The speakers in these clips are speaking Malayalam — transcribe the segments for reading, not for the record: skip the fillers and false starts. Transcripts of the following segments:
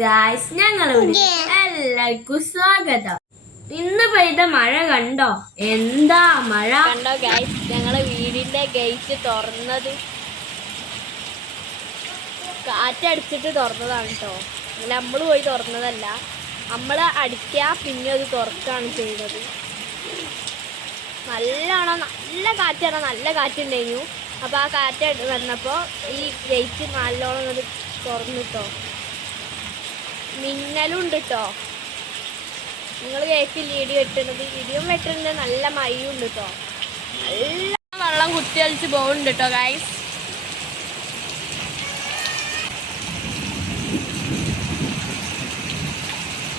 ഗായ്സ്, ഞങ്ങളുടെ എല്ലാവർക്കും സ്വാഗതം. ഇന്ന് പെയ്ത മഴ കണ്ടോ? എന്താ മഴ കണ്ടോ ഗായ്സ്? ഞങ്ങളെ വീടിന്റെ ഗേറ്റ് തുറന്നത് കാറ്റടിച്ചിട്ട് തുറന്നതാണ് കേട്ടോ. അങ്ങനെ നമ്മൾ പോയി തുറന്നതല്ല, നമ്മൾ അടിക്കുക പിന്നെ അത് തുറക്കുകയാണ് ചെയ്യുന്നത്. നല്ല കാറ്റാണോ? നല്ല കാറ്റുണ്ടായിരുന്നു. അപ്പോൾ ആ കാറ്റ് വന്നപ്പോൾ ഈ ഗേറ്റ് നല്ലോണം അത് തുറന്നിട്ടോ. മിന്നലും ഉണ്ട് കേട്ടോ. നിങ്ങൾ കേൾക്കില്ല ഇടി വെട്ടുന്നത്? ഇടിയും വെട്ടുന്നത്, നല്ല മഴയും ഉണ്ട് കേട്ടോ. നല്ല വെള്ളം കുത്തിയലിച്ച് പോകുന്നുണ്ട് കേട്ടോ ഗൈസ്.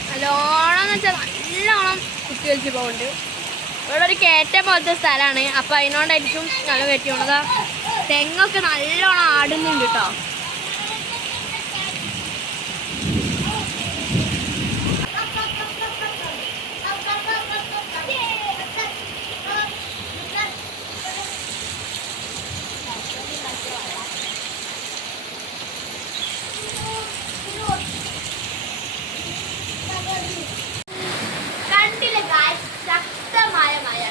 നല്ലോണം എന്ന് വെച്ചാൽ നല്ലോണം കുത്തിയലിച്ച് പോകുന്നുണ്ട്. ഇവിടെ ഒരു കയറ്റ പോലത്തെ സ്ഥലമാണ്, അപ്പം അതിനോണ്ടായിരിക്കും നല്ല കയറ്റി പോണതാ. തെങ്ങൊക്കെ നല്ലോണം ആടുന്നുണ്ട് കേട്ടോ. ശക്തമായ മഴ.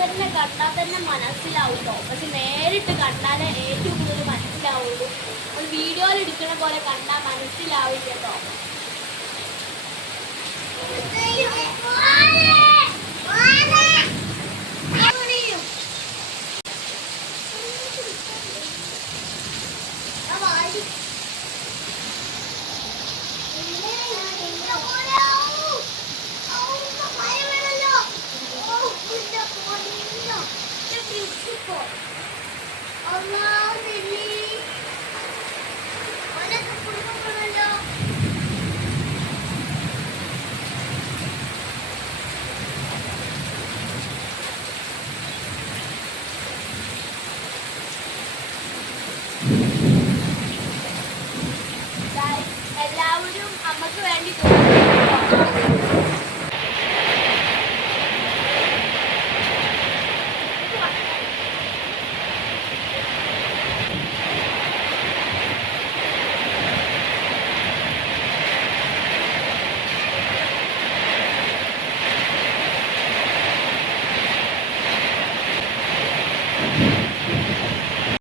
തന്നെ കണ്ടാൽ തന്നെ മനസ്സിലാവുമല്ലോ, പക്ഷെ നേരിട്ട് കണ്ടാലേ ഏറ്റവും കൂടുതൽ മനസ്സിലാവുള്ളൂ. നമ്മൾ വീഡിയോയിൽ എടുക്കുന്ന പോലെ കണ്ടാൽ മനസ്സിലാവില്ല കേട്ടോ. Allah